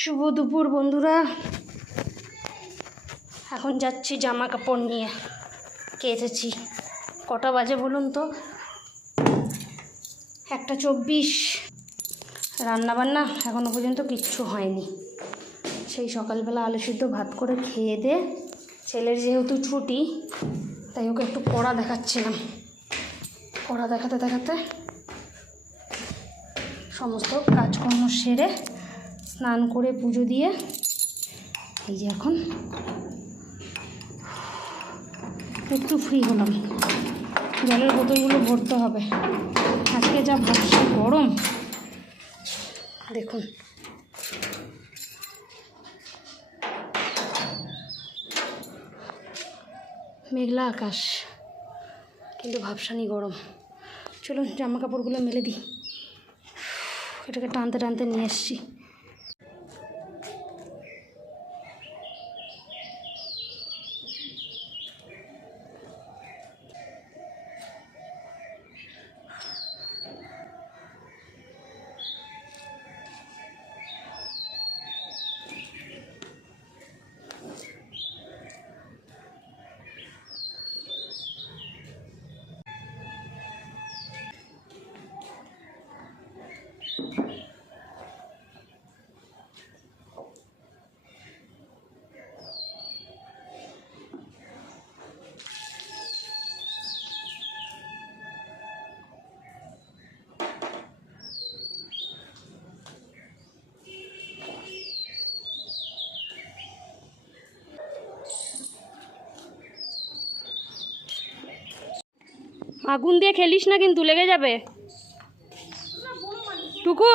শুভ দুপুর বন্ধুরা। এখন যাচ্ছি জামা কাপড় নিয়ে, কেচেছি। কটা বাজে বলুন তো? 1:24। রান্নাবান্না এখনও পর্যন্ত কিচ্ছু হয়নি। সেই সকালবেলা আলু সিদ্ধ ভাত করে খেয়ে দে, ছেলের যেহেতু ছুটি তাই ওকে একটু পড়া দেখাচ্ছিলাম। পড়া দেখাতে দেখাতে সমস্ত কাজকর্ম সেরে স্নান করে পুজো দিয়ে এই যে এখন একটু ফ্রি হলাম। জলের বোতলগুলো ভরতে হবে। আজকে যা ভরসা গরম দেখুন। মেঘলা আকাশ কিন্তু ভাবসানি গরম। চলুন জামা কাপড়গুলো মেলে দিই। এটাকে টানতে টানতে নিয়ে এসছি। আগুন দিয়ে খেলিস না কিন্তু লেগে যাবে। টুকু